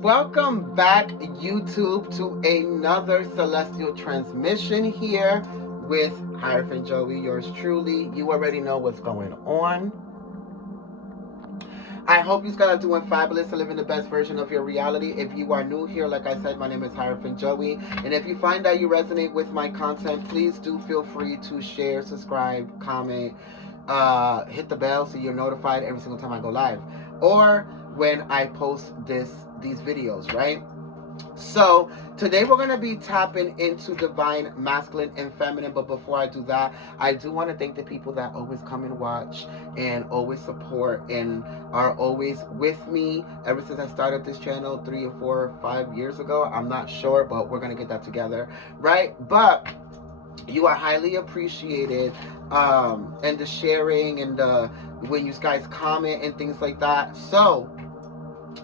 Welcome back, YouTube, to another celestial transmission here with Hierophant Joey, yours truly. You already know what's going on. I hope you guys are doing fabulous and living the best version of your reality. If you are new here, like I said, my name is Hierophant Joey. And if you find that you resonate with my content, please do feel free to share, subscribe, comment, hit the bell so you're notified every single time I go live. Or when I post these videos, right? So today we're going to be tapping into divine masculine and feminine. But before I do that, I do want to thank the people that always come and watch and always support and are always with me ever since I started this channel 3 or 4 or 5 years ago. I'm not sure, but we're going to get that together, right? But you are highly appreciated, and the sharing and when you guys comment and things like that. So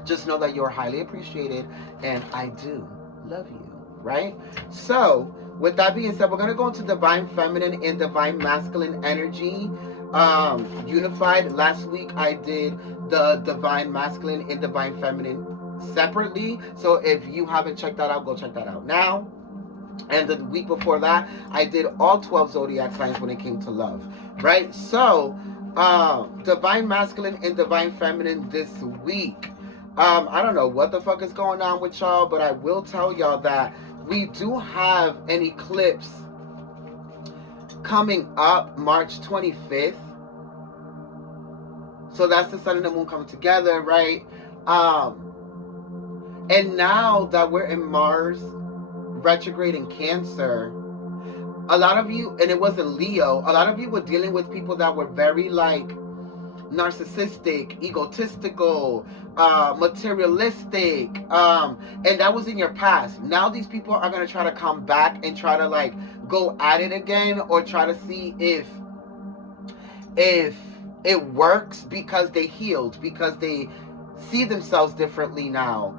just know that you're highly appreciated and I do love you, right? So with that being said, we're going to go into divine feminine and divine masculine energy unified. Last week I did the divine masculine and divine feminine separately, so if you haven't checked that out, go check that out now. And the week before that I did all 12 zodiac signs when it came to love, right? So divine masculine and divine feminine this week. I don't know what the fuck is going on with y'all, but I will tell y'all that we do have an eclipse coming up March 25th. So that's the sun and the moon coming together, right? And now that we're in Mars retrograde in Cancer, a lot of you, and it wasn't Leo, a lot of you were dealing with people that were very like narcissistic, egotistical, materialistic, and that was in your past. Now these people are going to try to come back and try to like go at it again, or try to see if it works, because they healed, because they see themselves differently now.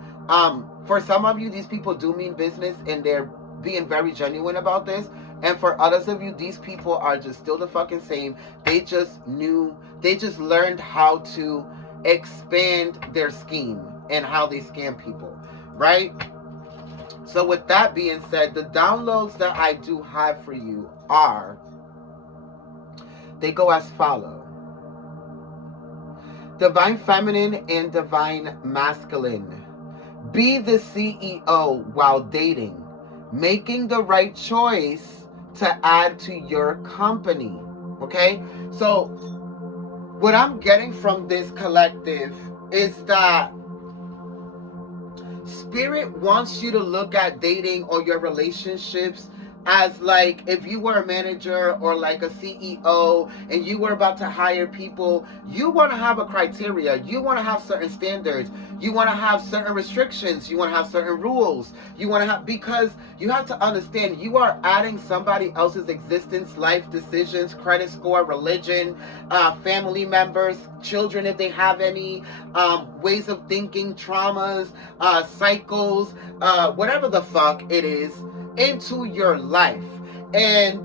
For some of you, these people do mean business and they're being very genuine about this. And for others of you, these people are just still the fucking same. They just learned how to expand their scheme and how they scam people, right? So with that being said, the downloads that I do have for you they go as follow. Divine feminine and divine masculine. Be the CEO while dating, making the right choice to add to your company. Okay, so what I'm getting from this collective is that Spirit wants you to look at dating or your relationships as like if you were a manager or like a CEO and you were about to hire people. You want to have a criteria, you want to have certain standards, you want to have certain restrictions, you want to have certain rules, you want to have, because you have to understand you are adding somebody else's existence, life decisions, credit score, religion, family members, children if they have any, ways of thinking, traumas, cycles, whatever the fuck it is, into your life. And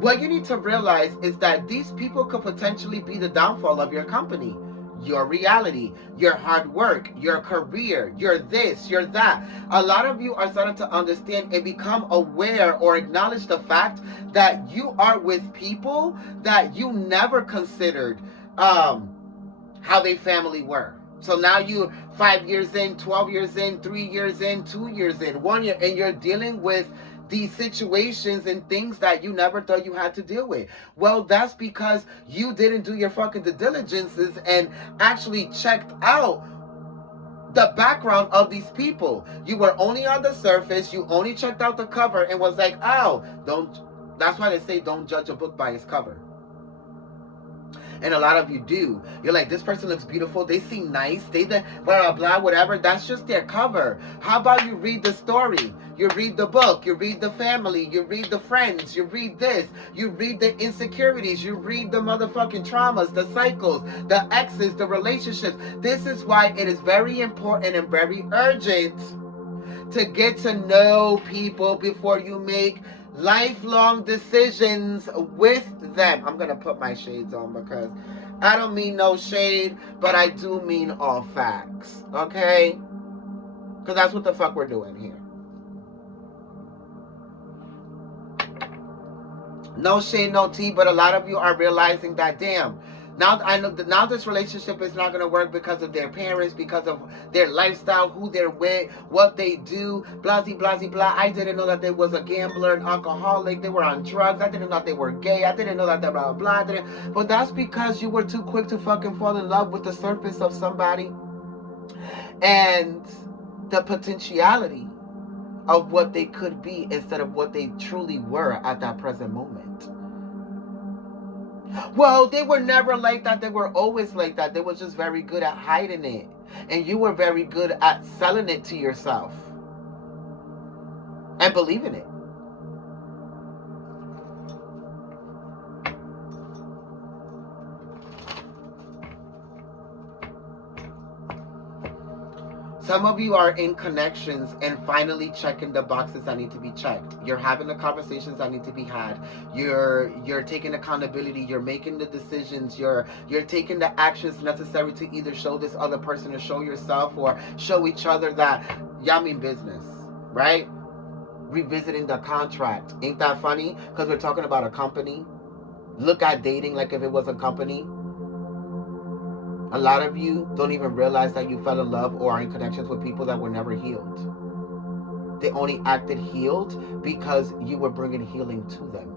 what you need to realize is that these people could potentially be the downfall of your company, your reality, your hard work, your career, your this, your that. A lot of you are starting to understand and become aware or acknowledge the fact that you are with people that you never considered how they family were. So now you 5 years in, 12 years in, 3 years in, 2 years in, 1 year, and you're dealing with these situations and things that you never thought you had to deal with. Well, that's because you didn't do your fucking due diligences and actually checked out the background of these people. You were only on the surface, you only checked out the cover and was like, oh, that's why they say don't judge a book by its cover. And a lot of you do. You're like, this person looks beautiful, they seem nice, they blah blah blah, whatever. That's just their cover. How about you read the story, you read the book, you read the family, you read the friends, you read this, you read the insecurities, you read the motherfucking traumas, the cycles, the exes, the relationships. This is why it is very important and very urgent to get to know people before you make lifelong decisions with them. I'm going to put my shades on because I don't mean no shade, but I do mean all facts, okay? Because that's what the fuck we're doing here. No shade, no tea, but a lot of you are realizing that, damn, now I know that now this relationship is not going to work because of their parents, because of their lifestyle, who they're with, what they do, blah, blah, blah, blah. I didn't know that they was a gambler, an alcoholic, they were on drugs. I didn't know that they were gay. I didn't know that they blah, blah, blah. But that's because you were too quick to fucking fall in love with the surface of somebody and the potentiality of what they could be instead of what they truly were at that present moment. Well, they were never like that. They were always like that. They were just very good at hiding it. And you were very good at selling it to yourself and believing it. Some of you are in connections and finally checking the boxes that need to be checked. You're having the conversations that need to be had. You're taking accountability. You're making the decisions. You're taking the actions necessary to either show this other person or show yourself or show each other that y'all mean business, right? Revisiting the contract. Ain't that funny? Because we're talking about a company. Look at dating like if it was a company. A lot of you don't even realize that you fell in love or are in connections with people that were never healed. They only acted healed because you were bringing healing to them.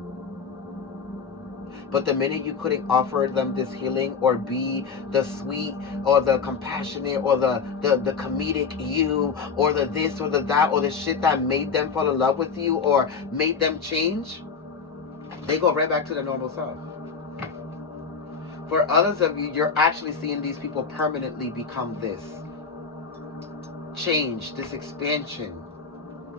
But the minute you couldn't offer them this healing or be the sweet or the compassionate or the comedic you or the this or the that or the shit that made them fall in love with you or made them change, they go right back to their normal self. For others of you, you're actually seeing these people permanently become this change, this expansion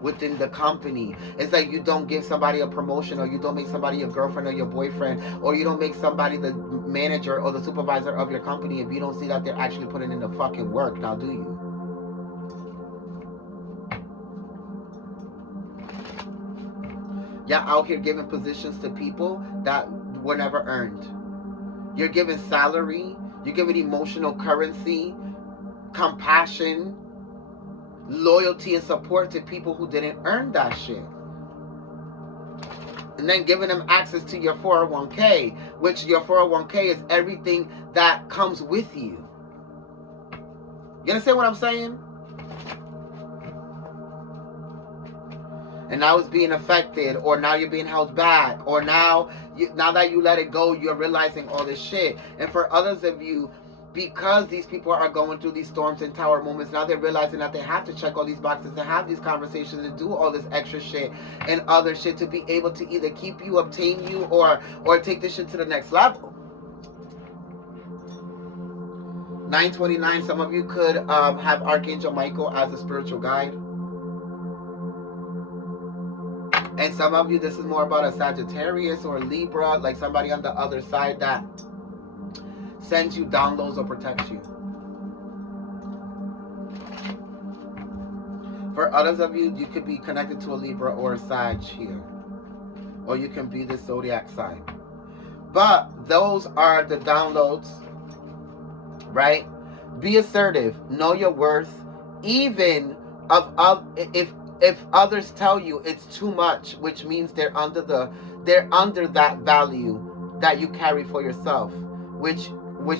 within the company. It's like you don't give somebody a promotion or you don't make somebody your girlfriend or your boyfriend or you don't make somebody the manager or the supervisor of your company if you don't see that they're actually putting in the fucking work. Now, do you? You're out here giving positions to people that were never earned. You're giving salary, you're giving emotional currency, compassion, loyalty, and support to people who didn't earn that shit. And then giving them access to your 401k, which your 401k is everything that comes with you. You understand what I'm saying? And now it's being affected, or now you're being held back, or now that you let it go, you're realizing all this shit. And for others of you, because these people are going through these storms and tower moments, now they're realizing that they have to check all these boxes, to have these conversations, to do all this extra shit and other shit to be able to either keep you, obtain you, or take this shit to the next level. 929, some of you could have Archangel Michael as a spiritual guide. And some of you, this is more about a Sagittarius or a Libra, like somebody on the other side that sends you downloads or protects you. For others of you, you could be connected to a Libra or a Sag here. Or you can be the zodiac sign. But those are the downloads, right? Be assertive. Know your worth. Even if others tell you it's too much, which means they're under that value that you carry for yourself, which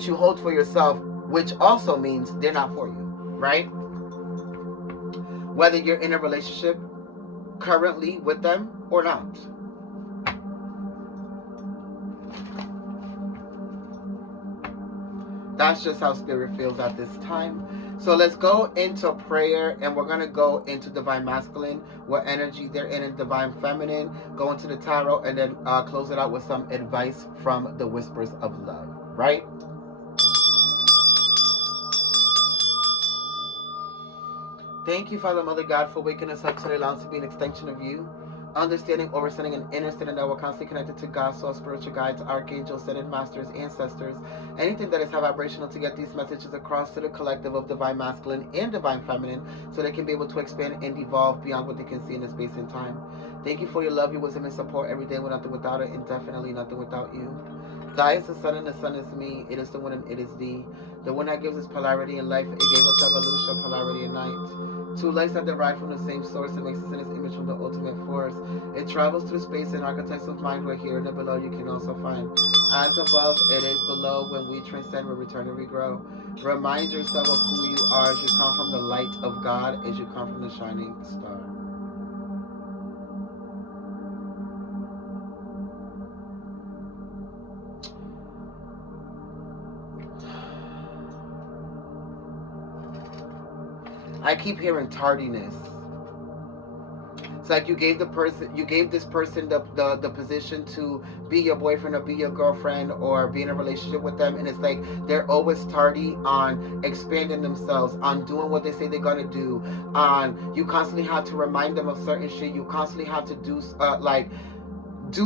you hold for yourself, which also means they're not for you, right? Whether you're in a relationship currently with them or not. That's just how Spirit feels at this time. So let's go into prayer, and we're going to go into Divine Masculine, what energy they're in Divine Feminine, go into the Tarot, and then close it out with some advice from the Whispers of Love, right? Thank you, Father, Mother God, for waking us up today, allowing us to be an extension of you. Understanding, overstanding, and understanding that we're constantly connected to God, soul, spiritual guides, archangels, ascended masters, ancestors, anything that is high vibrational, to get these messages across to the collective of Divine Masculine and Divine Feminine, so they can be able to expand and evolve beyond what they can see in the space and time. Thank you for your love, your wisdom, and support every day. We're nothing without it, and definitely nothing without you. Thy is the sun, and the sun is me. It is the one, and it is thee. The one that gives us polarity in life. It gave us evolution, polarity in night. Two legs that derive from the same source. It makes sense in its image from the ultimate force. It travels through space and archetypes of mind where here and below you can also find. As above, it is below. When we transcend, we return and regrow. Remind yourself of who you are as you come from the light of God, as you come from the shining star. I keep hearing tardiness. It's like you gave this person the position to be your boyfriend or be your girlfriend or be in a relationship with them, and it's like they're always tardy on expanding themselves, on doing what they say they're gonna do. On you constantly have to remind them of certain shit. You constantly have to do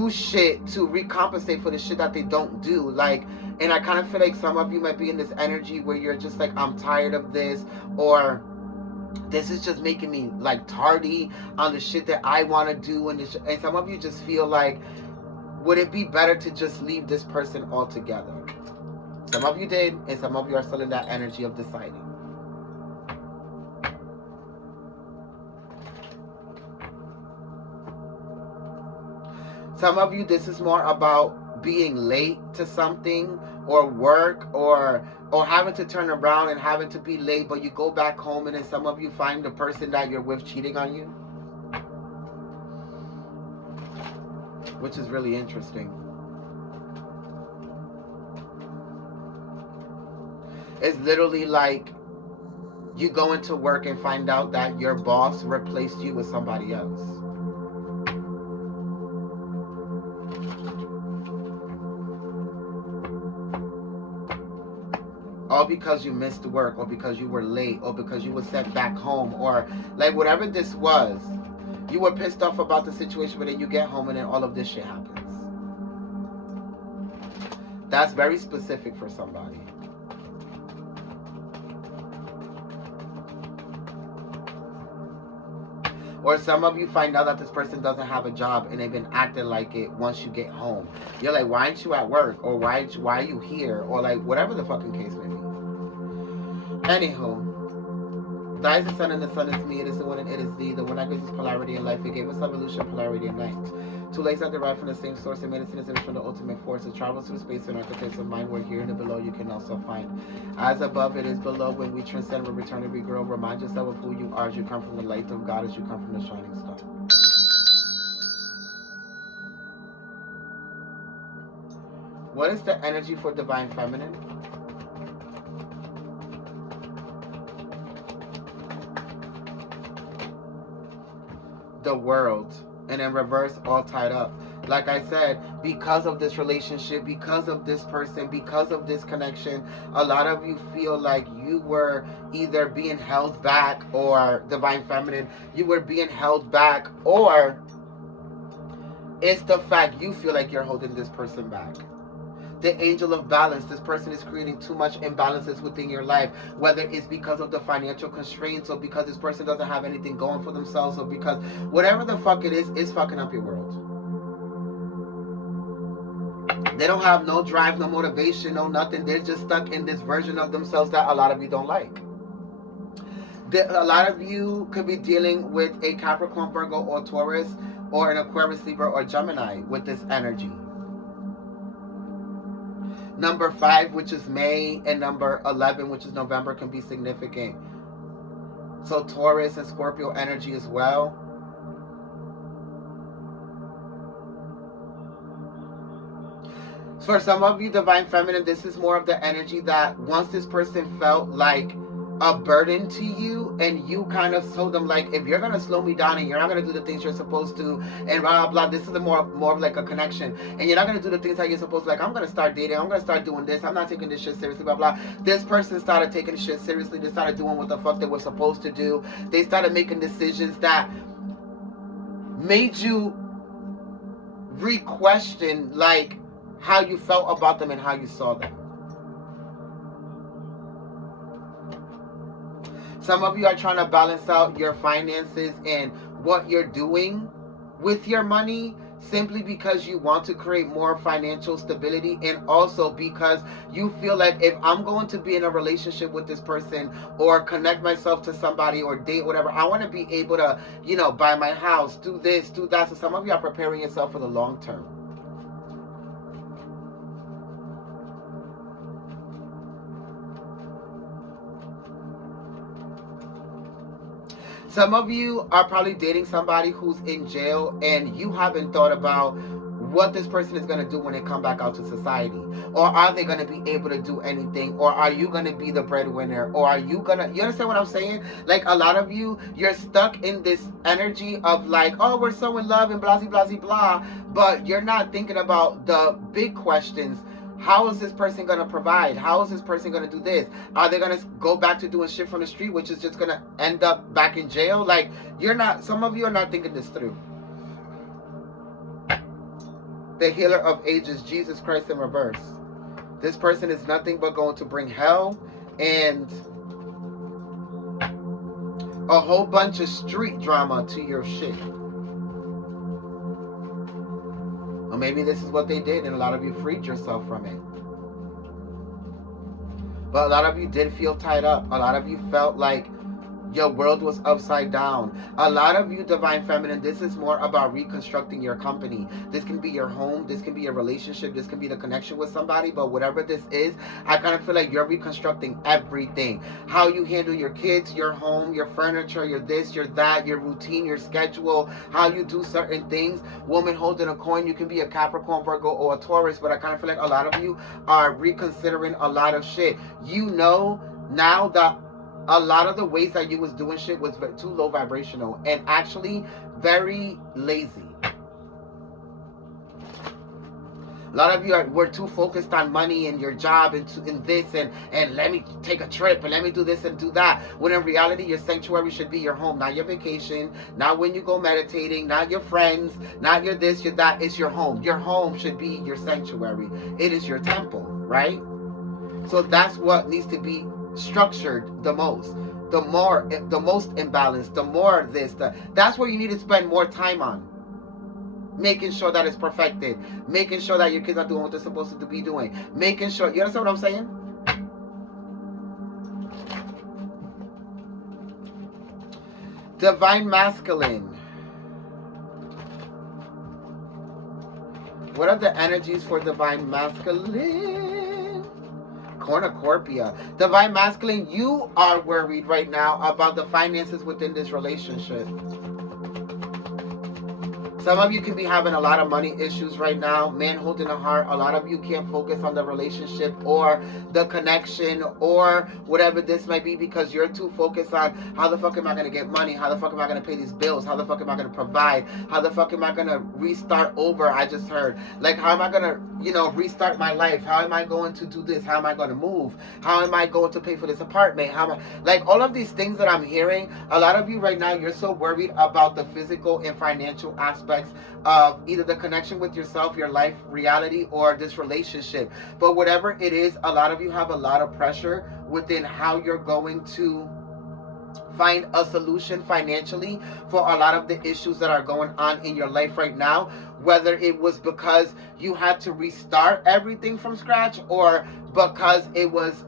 shit to recompensate for the shit that they don't do. And I kind of feel like some of you might be in this energy where you're just like, I'm tired of this, or this is just making me tardy on the shit that I want to do, and some of you just feel like, would it be better to just leave this person altogether? Some of you did, and some of you are still in that energy of deciding. Some of you, this is more about being late to something or work or having to turn around and having to be late, but you go back home and then some of you find the person that you're with cheating on you, which is really interesting. It's literally like you go into work and find out that your boss replaced you with somebody else. All because you missed work, or because you were late, or because you were sent back home, or whatever this was, you were pissed off about the situation, but then you get home and then all of this shit happens. That's very specific for somebody. Or some of you find out that this person doesn't have a job and they've been acting like it once you get home. You're like, why aren't you at work? Or why are you here? Or whatever the fucking case may be. Anywho, thy is the sun and the sun is me, it is the one and it is thee. The one that gives us polarity in life, it gave us evolution, polarity in night. Two legs that derive from the same source, it made us in its image from the ultimate force. It travels through space and archetypes of mind where here and below you can also find. As above, it is below. When we transcend, we return and regrow. Remind yourself of who you are as you come from the light of God, as you come from the shining star. What is the energy for divine feminine? The world, and in reverse, all tied up. Like I said, because of this relationship, because of this person, because of this connection, a lot of you feel like you were either being held back, or divine feminine, you were being held back, or it's the fact you feel like you're holding this person back. The angel of balance, this person is creating too much imbalances within your life, whether it's because of the financial constraints, or because this person doesn't have anything going for themselves, or because whatever the fuck it is fucking up your world. They don't have no drive, no motivation, no nothing. They're just stuck in this version of themselves that a lot of you don't like. A lot of you could be dealing with a Capricorn, Virgo, or Taurus, or an Aquarius, Libra, or Gemini with this energy. Number 5, which is May, and number 11, which is November, can be significant. So Taurus and Scorpio energy as well. For some of you, divine feminine, this is more of the energy that once this person felt like a burden to you, and you kind of told them, if you're gonna slow me down and you're not gonna do the things you're supposed to, and blah blah blah, this is more of like a connection, and you're not gonna do the things that you're supposed to, I'm gonna start dating, I'm gonna start doing this, I'm not taking this shit seriously, blah blah. This person started taking shit seriously. They started doing what the fuck they were supposed to do. They started making decisions that made you re-question how you felt about them and how you saw them. Some of you are trying to balance out your finances and what you're doing with your money simply because you want to create more financial stability, and also because you feel like if I'm going to be in a relationship with this person or connect myself to somebody or date whatever, I want to be able to, buy my house, do this, do that. So some of you are preparing yourself for the long term. Some of you are probably dating somebody who's in jail, and you haven't thought about what this person is going to do when they come back out to society. Or are they going to be able to do anything? Or are you going to be the breadwinner? Or are you going to, you understand what I'm saying? Like, a lot of you, you're stuck in this energy of like, oh, we're so in love and blah, blah, blah, blah. But you're not thinking about the big questions. How is this person going to provide? How is this person going to do this? Are they going to go back to doing shit from the street, which is just going to end up back in jail? Like, some of you are not thinking this through. The healer of ages, Jesus Christ in reverse. This person is nothing but going to bring hell and a whole bunch of street drama to your shit. Or maybe this is what they did, and a lot of you freed yourself from it. But a lot of you did feel tied up. A lot of you felt like your world was upside down. A lot of you, Divine Feminine, this is more about reconstructing your company. This can be your home. This can be your relationship. This can be the connection with somebody. But whatever this is, I kind of feel like you're reconstructing everything. How you handle your kids, your home, your furniture, your this, your that, your routine, your schedule, how you do certain things. Woman holding a coin, you can be a Capricorn, Virgo, or a Taurus. But I kind of feel like a lot of you are reconsidering a lot of shit. You know now that a lot of the ways that you was doing shit was too low vibrational and actually very lazy. A lot of you were too focused on money and your job and this and let me take a trip and let me do this and do that. When in reality, your sanctuary should be your home, not your vacation, not when you go meditating, not your friends, not your this, your that. It's your home. Your home should be your sanctuary. It is your temple, right? So that's what needs to be structured the most. The most imbalanced, the more this, that's where you need to spend more time on. Making sure that it's perfected. Making sure that your kids are doing what they're supposed to be doing. Making sure, you understand what I'm saying? Divine Masculine. What are the energies for Divine Masculine? Cornucopia. Divine Masculine, you are worried right now about the finances within this relationship. Some of you can be having a lot of money issues right now. Man holding a heart. A lot of you can't focus on the relationship or the connection or whatever this might be because you're too focused on how the fuck am I going to get money? How the fuck am I going to pay these bills? How the fuck am I going to provide? How the fuck am I going to restart over? I just heard. Like, how am I going to, restart my life? How am I going to do this? How am I going to move? How am I going to pay for this apartment? Like, all of these things that I'm hearing, a lot of you right now, you're so worried about the physical and financial aspects of either the connection with yourself, your life reality, or this relationship. But whatever it is, a lot of you have a lot of pressure within how you're going to find a solution financially for a lot of the issues that are going on in your life right now, whether it was because you had to restart everything from scratch or because it was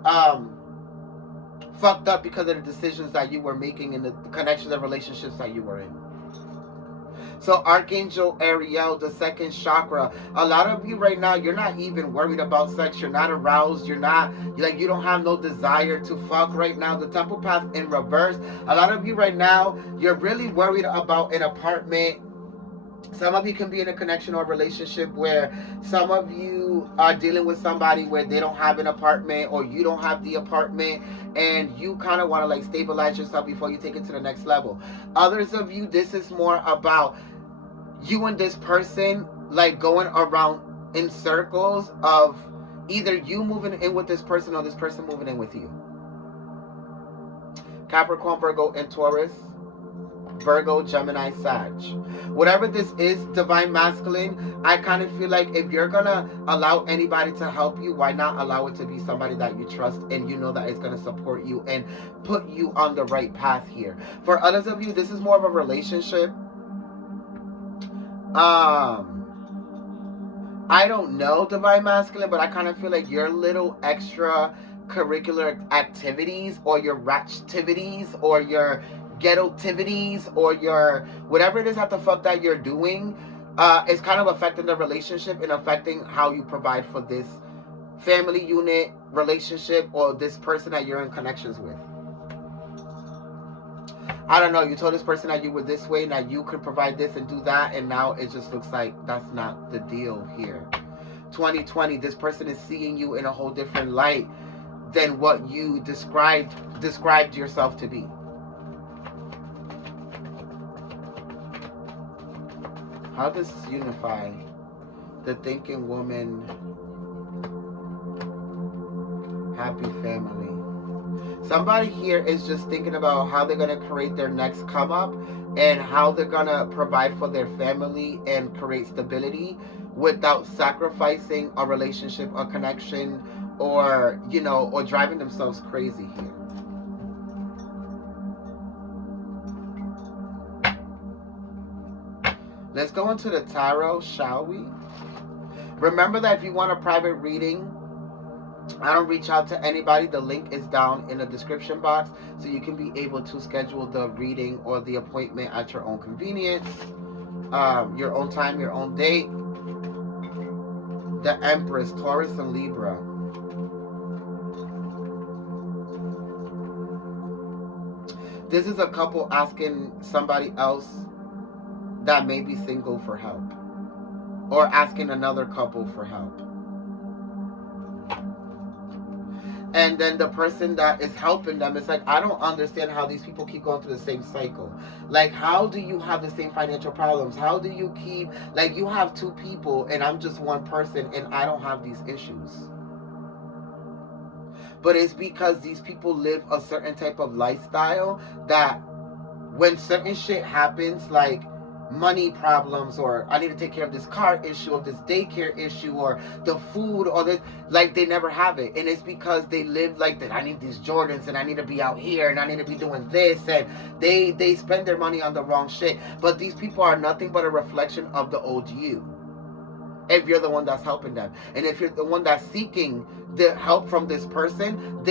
fucked up because of the decisions that you were making and the connections and relationships that you were in. So Archangel Ariel, the second chakra, a lot of you right now, you're not even worried about sex. You're not aroused. You don't have no desire to fuck right now. The Temple Path in reverse. A lot of you right now, you're really worried about an apartment. Some of you can be in a connection or relationship where some of you are dealing with somebody where they don't have an apartment or you don't have the apartment and you kind of want to like stabilize yourself before you take it to the next level. Others of you, this is more about you and this person like going around in circles of either you moving in with this person or this person moving in with you. Capricorn, Virgo, and Taurus. Virgo, Gemini, Sag. Whatever this is, Divine Masculine, I kind of feel like if you're going to allow anybody to help you, why not allow it to be somebody that you trust and you know that it's going to support you and put you on the right path here. For others of you, this is more of a relationship I don't know, Divine Masculine, but I kind of feel like your little extra curricular activities or your ratchtivities or your ghetto-tivities or your whatever it is that the fuck that you're doing is kind of affecting the relationship and affecting how you provide for this family unit, relationship, or this person that you're in connections with. I don't know, you told this person that you were this way, now you could provide this and do that, and now it just looks like that's not the deal here. 2020, this person is seeing you in a whole different light than what you described yourself to be. How does this unify the thinking woman, happy family? Somebody here is just thinking about how they're going to create their next come up and how they're going to provide for their family and create stability without sacrificing a relationship, a connection, or, you know, or driving themselves crazy here. Let's go into the tarot, shall we? Remember that if you want a private reading, I don't reach out to anybody. The link is down in the description box, so you can be able to schedule the reading or the appointment at your own convenience, your own time, your own date. The Empress, Taurus and Libra. This is a couple asking somebody else that may be single for help, or asking another couple for help. And then the person that is helping them is like, I don't understand how these people keep going through the same cycle. Like, how do you have the same financial problems? How do you keep, like, you have two people and I'm just one person and I don't have these issues. But it's because these people live a certain type of lifestyle that when certain shit happens, like money problems, or I need to take care of this car issue, or this daycare issue, or the food, or this, like, they never have it. And it's because they live like that. I need these Jordans, and I need to be out here, and I need to be doing this, and they spend their money on the wrong shit. But these people are nothing but a reflection of the old you, if you're the one that's helping them. And if you're the one that's seeking the help from this person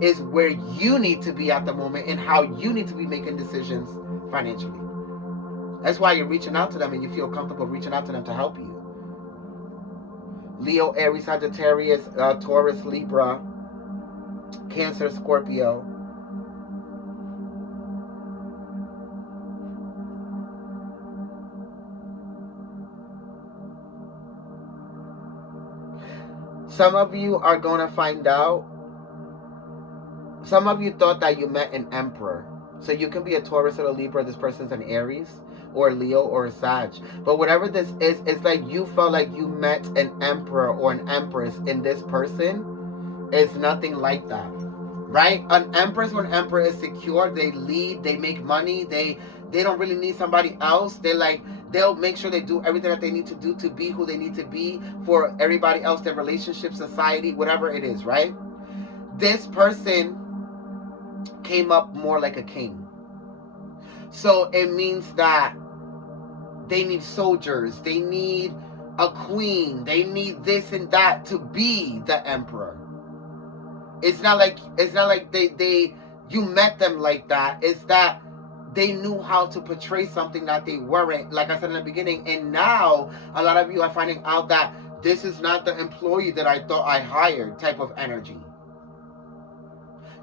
is where you need to be at the moment and how you need to be making decisions financially. That's why you're reaching out to them and you feel comfortable reaching out to them to help you. Leo, Aries, Sagittarius, Taurus, Libra, Cancer, Scorpio. Some of you are going to find out. Some of you thought that you met an emperor. So you can be a Taurus or a Libra. This person's an Aries or a Leo or a Sag. But whatever this is, it's like you felt like you met an emperor or an empress, and this person is nothing like that. Right? An empress or an emperor is secure. They lead. They make money. They don't really need somebody else. They'll make sure they do everything that they need to do to be who they need to be for everybody else, their relationship, society, whatever it is, right? This person came up more like a king. So it means that they need soldiers, they need a queen, they need this and that to be the emperor. It's not like you met them like that. It's that they knew how to portray something that they weren't, like I said in the beginning. And now a lot of you are finding out that this is not the employee that I thought I hired type of energy.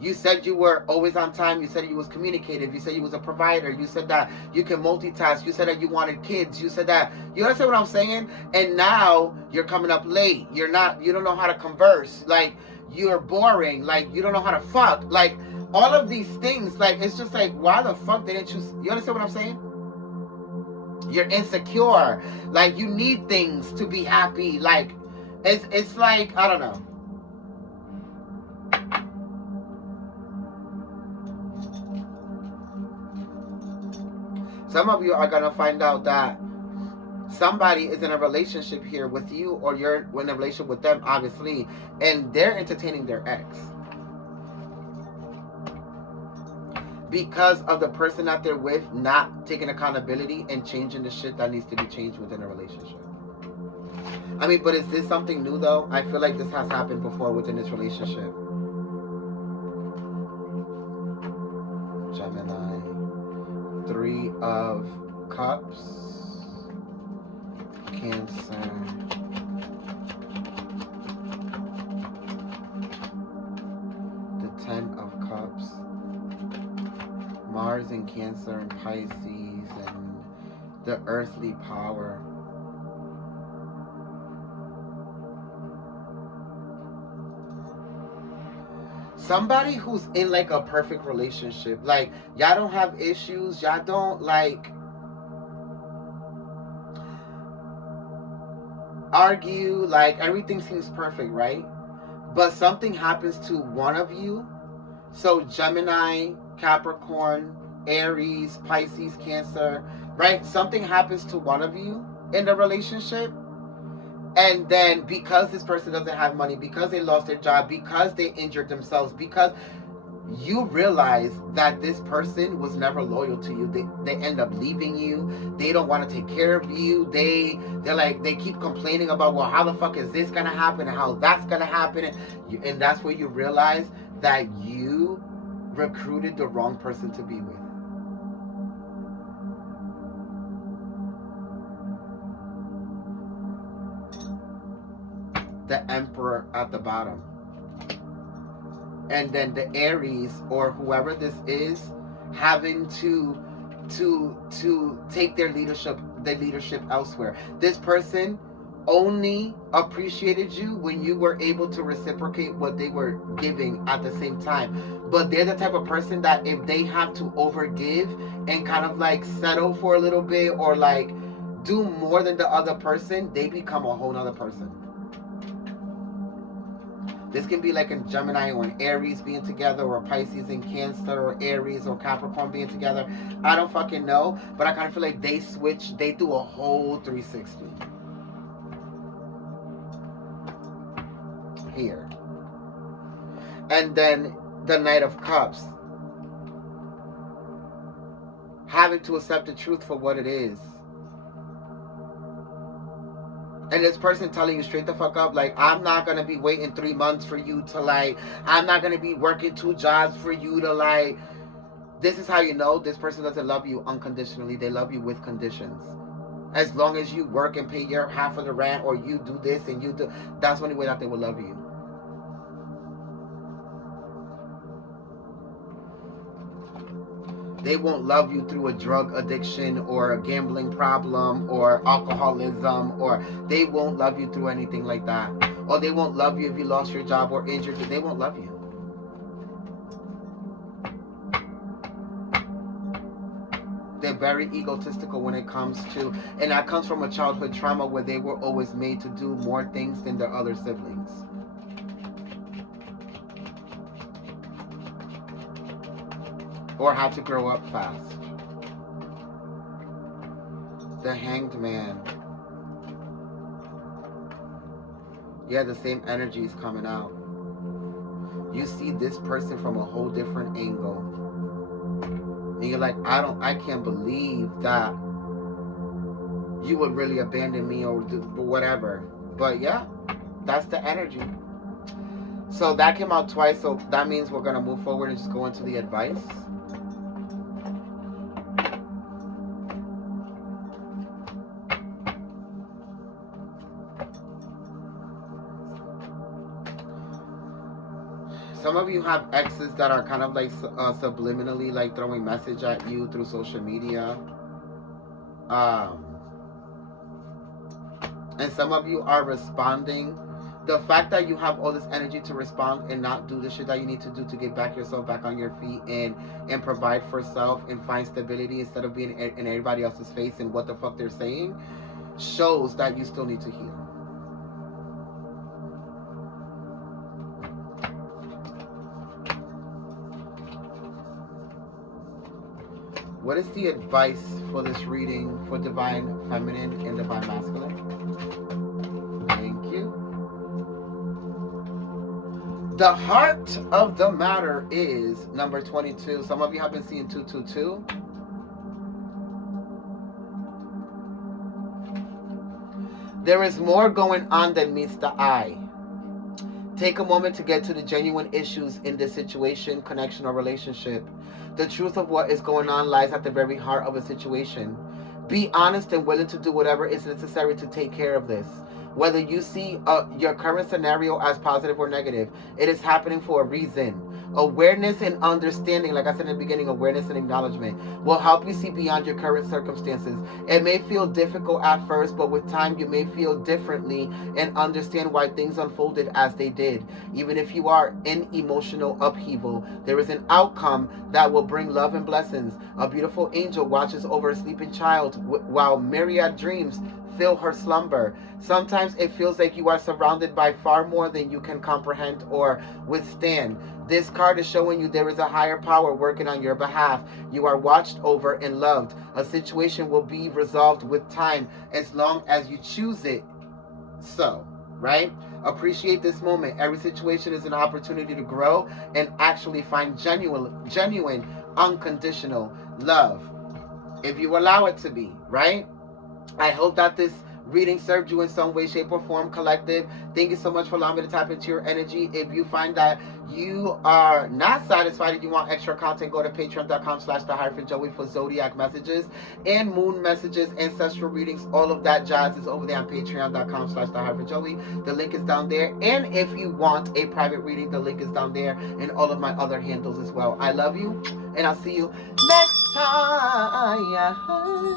You said you were always on time. You said you was communicative. You said you was a provider. You said that you can multitask. You said that you wanted kids. You said that, you understand what I'm saying? And now you're coming up late. You don't know how to converse. Like, you're boring. Like, you don't know how to fuck. Like, all of these things, like, it's just like, why the fuck didn't you understand what I'm saying? You're insecure. Like, you need things to be happy. Like, it's like, I don't know. Some of you are going to find out that somebody is in a relationship here with you, or you're in a relationship with them, obviously, and they're entertaining their ex. because of the person that they're with not taking accountability and changing the shit that needs to be changed within a relationship. I mean, but is this something new though? I feel like this has happened before within this relationship. Gemini. 3 of Cups. Cancer. The 10 of Cups. Mars in Cancer and Pisces and the earthly power. Somebody who's in like a perfect relationship. Like, y'all don't have issues. Y'all don't like argue. Like, everything seems perfect, right? But something happens to one of you. So Gemini, Capricorn, Aries, Pisces, Cancer, right? Something happens to one of you in the relationship. And then because this person doesn't have money, because they lost their job, because they injured themselves, because you realize that this person was never loyal to you. They end up leaving you. They don't want to take care of you. They keep complaining about, well, how the fuck is this gonna happen and how that's gonna happen, and that's where you realize that you recruited the wrong person to be with. The Emperor at the bottom. And then the Aries or whoever this is having to take their leadership elsewhere. This person only appreciated you when you were able to reciprocate what they were giving at the same time. But they're the type of person that if they have to overgive and kind of like settle for a little bit or like do more than the other person, they become a whole nother person. This can be like a Gemini or an Aries being together, or a Pisces and Cancer, or Aries or Capricorn being together. I don't fucking know, but I kind of feel like they switch, they do a whole 360. Here. And then the Knight of Cups. Having to accept the truth for what it is. And this person telling you straight the fuck up, like, I'm not going to be waiting 3 months for you to, like, I'm not going to be working 2 jobs for you to, like, this is how you know this person doesn't love you unconditionally. They love you with conditions. As long as you work and pay your half of the rent, or you do this and you do, that's the only way that they will love you. They won't love you through a drug addiction or a gambling problem or alcoholism, or they won't love you through anything like that. Or they won't love you if you lost your job or injured. They won't love you. They're very egotistical when it comes to, and that comes from a childhood trauma where they were always made to do more things than their other siblings. Or had to grow up fast. The Hanged Man. Yeah, the same energy is coming out. You see this person from a whole different angle. And you're like, I can't believe that you would really abandon me or whatever. But yeah, that's the energy. So that came out twice, so that means we're going to move forward and just go into the advice. Some of you have exes that are kind of like subliminally like throwing message at you through social media. And some of you are responding. The fact that you have all this energy to respond and not do the shit that you need to do to get yourself back on your feet and provide for self and find stability instead of being in everybody else's face and what the fuck they're saying, shows that you still need to heal. What is the advice for this reading for Divine Feminine and Divine Masculine? Thank you. The heart of the matter is number 22. Some of you have been seeing 222. There is more going on than meets the eye. Take a moment to get to the genuine issues in this situation, connection, or relationship. The truth of what is going on lies at the very heart of a situation. Be honest and willing to do whatever is necessary to take care of this. Whether you see your current scenario as positive or negative, it is happening for a reason. Awareness and understanding, like I said in the beginning, awareness and acknowledgement will help you see beyond your current circumstances. It may feel difficult at first, but with time you may feel differently and understand why things unfolded as they did. Even if you are in emotional upheaval, there is an outcome that will bring love and blessings. A beautiful angel watches over a sleeping child while myriad dreams fill her slumber. Sometimes it feels like you are surrounded by far more than you can comprehend or withstand. This card is showing you there is a higher power working on your behalf. You are watched over and loved. A situation will be resolved with time as long as you choose it. So, right? Appreciate this moment. Every situation is an opportunity to grow and actually find genuine, unconditional love. If you allow it to be, right? I hope that this reading served you in some way, shape, or form, collective. Thank you so much for allowing me to tap into your energy. If you find that you are not satisfied and you want extra content, go to patreon.com/the-joey for zodiac messages and moon messages, ancestral readings, all of that jazz is over there on patreon.com/the-joey. The link is down there. And if you want a private reading, the link is down there and all of my other handles as well. I love you, and I'll see you next time.